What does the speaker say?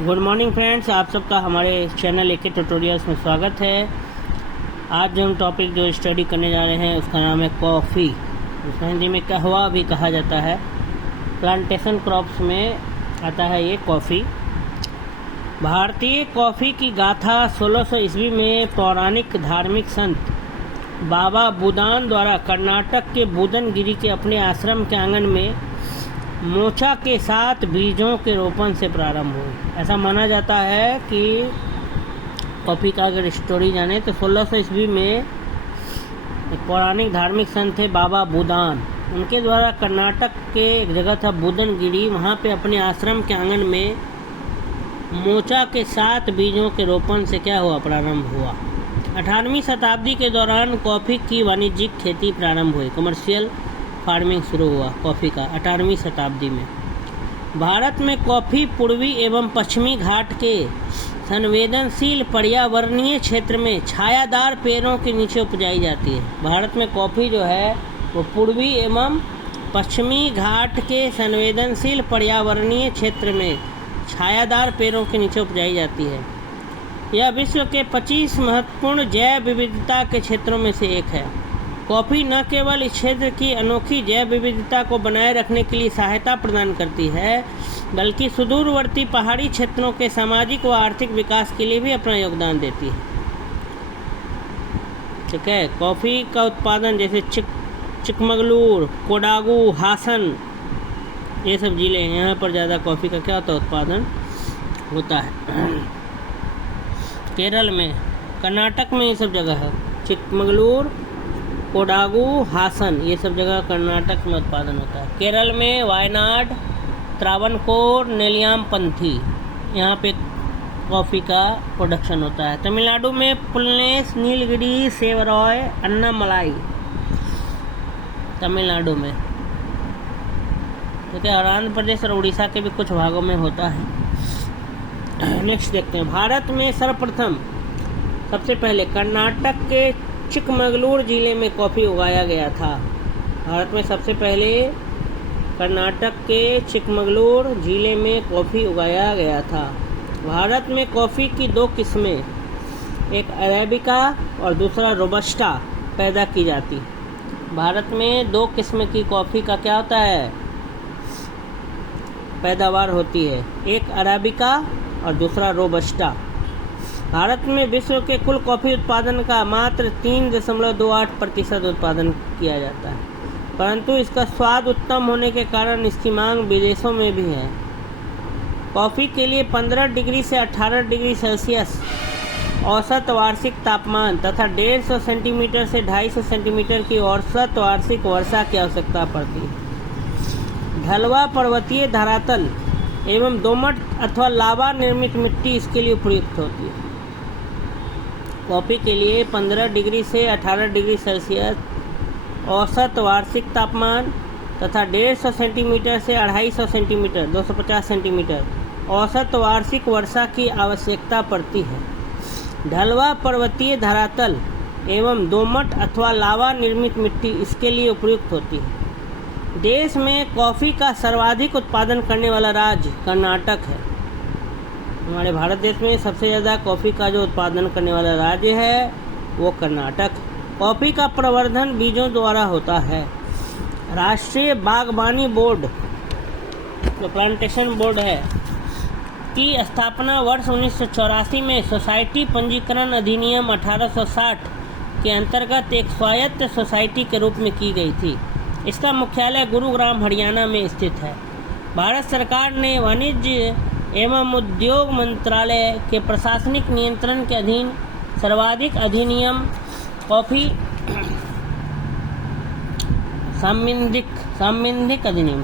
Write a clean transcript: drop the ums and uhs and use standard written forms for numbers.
Good morning friends, आप सबका हमारे चैनल एके ट्यूटोरियल्स में स्वागत है। आज जो हम टॉपिक जो स्टडी करने जा रहे हैं उसका नाम है कॉफ़ी। उसको हिंदी में कहवा भी कहा जाता है। प्लांटेशन क्रॉप्स में आता है ये कॉफ़ी। भारतीय कॉफ़ी की गाथा 1600 ईस्वी में पौराणिक धार्मिक संत बाबा बुदान द्वारा कर्नाटक के बुदनगिरी के अपने आश्रम के आंगन में मोचा के साथ बीजों के रोपण से प्रारंभ हुई। ऐसा माना जाता है कि कॉफ़ी का अगर स्टोरी जाने तो 1600 ईस्वी में एक पौराणिक धार्मिक संत थे बाबा बुदान। उनके द्वारा कर्नाटक के एक जगह था बुदनगिरी, वहाँ पे अपने आश्रम के आंगन में मोचा के साथ बीजों के रोपण से क्या हुआ, प्रारंभ हुआ। 18वीं शताब्दी के दौरान कॉफ़ी की वाणिज्यिक खेती प्रारंभ हुई। कमर्शियल फार्मिंग शुरू हुआ कॉफ़ी का 18वीं शताब्दी में। भारत में कॉफ़ी पूर्वी एवं पश्चिमी घाट के संवेदनशील पर्यावरणीय क्षेत्र में छायादार पेड़ों के नीचे उपजाई जाती है। भारत में कॉफ़ी जो है वो पूर्वी एवं पश्चिमी घाट के संवेदनशील पर्यावरणीय क्षेत्र में छायादार पेड़ों के नीचे उपजाई जाती है। यह विश्व के 25 महत्वपूर्ण जैव विविधता के क्षेत्रों में से एक है। कॉफ़ी न केवल इस क्षेत्र की अनोखी जैव विविधता को बनाए रखने के लिए सहायता प्रदान करती है, बल्कि सुदूरवर्ती पहाड़ी क्षेत्रों के सामाजिक व आर्थिक विकास के लिए भी अपना योगदान देती है। ठीक है, कॉफ़ी का उत्पादन जैसे चिकमगलूर, कोडागू, हासन, ये सब जिले हैं, यहाँ पर ज़्यादा कॉफ़ी का क्या होता है, उत्पादन होता है। केरल में, कर्नाटक में ये सब जगह है। चिकमगलूर, कोडागू, हासन, ये सब जगह कर्नाटक में उत्पादन होता है। केरल में वायनाड, त्रावणकोर, नेलियामपंथी, यहाँ पे कॉफ़ी का प्रोडक्शन होता है। तमिलनाडु में पुलनेस, नीलगिरी, सेवरॉय, अन्नामलाई, तमिलनाडु में। ठीक है, और आंध्र प्रदेश और उड़ीसा के भी कुछ भागों में होता है। नेक्स्ट देखते हैं। भारत में सर्वप्रथम सबसे पहले कर्नाटक के चिकमगलूर जिले में कॉफ़ी उगाया गया था। भारत में सबसे पहले कर्नाटक के चिकमगलूर जिले में कॉफ़ी उगाया गया था। भारत में कॉफ़ी की दो किस्में, एक अरेबिका और दूसरा रोबस्टा पैदा की जाती। भारत में दो किस्म की कॉफ़ी का क्या होता है, पैदावार होती है, एक अरेबिका और दूसरा रोबस्टा। भारत में विश्व के कुल कॉफ़ी उत्पादन का मात्र 3.28% उत्पादन किया जाता है, परंतु इसका स्वाद उत्तम होने के कारण इसकी मांग विदेशों में भी है। कॉफ़ी के लिए 15 डिग्री से 18 डिग्री सेल्सियस औसत वार्षिक तापमान तथा 150 सेंटीमीटर से 250 सेंटीमीटर की औसत वार्षिक वर्षा की आवश्यकता पड़ती है। ढलवा पर्वतीय धरातल एवं दोमट अथवा लावा निर्मित मिट्टी इसके लिए उपयुक्त होती है। कॉफ़ी के लिए 15 डिग्री से 18 डिग्री सेल्सियस औसत वार्षिक तापमान तथा 150 सेंटीमीटर से 250 सेंटीमीटर 250 सेंटीमीटर औसत वार्षिक वर्षा की आवश्यकता पड़ती है। ढलवा पर्वतीय धरातल एवं दोमट अथवा लावा निर्मित मिट्टी इसके लिए उपयुक्त होती है। देश में कॉफ़ी का सर्वाधिक उत्पादन करने वाला राज्य कर्नाटक है। हमारे भारत देश में सबसे ज़्यादा कॉफ़ी का जो उत्पादन करने वाला राज्य है वो कर्नाटक। कॉफ़ी का प्रवर्धन बीजों द्वारा होता है। राष्ट्रीय बागवानी बोर्ड, जो प्लांटेशन बोर्ड है, की स्थापना वर्ष 1984 में सोसाइटी पंजीकरण अधिनियम 1860 के अंतर्गत एक स्वायत्त सोसाइटी के रूप में की गई थी। इसका मुख्यालय गुरुग्राम, हरियाणा में स्थित है। भारत सरकार ने वाणिज्य एवं उद्योग मंत्रालय के प्रशासनिक नियंत्रण के अधीन सर्वाधिक अधिनियम कॉफ़ी संबंधित अधिनियम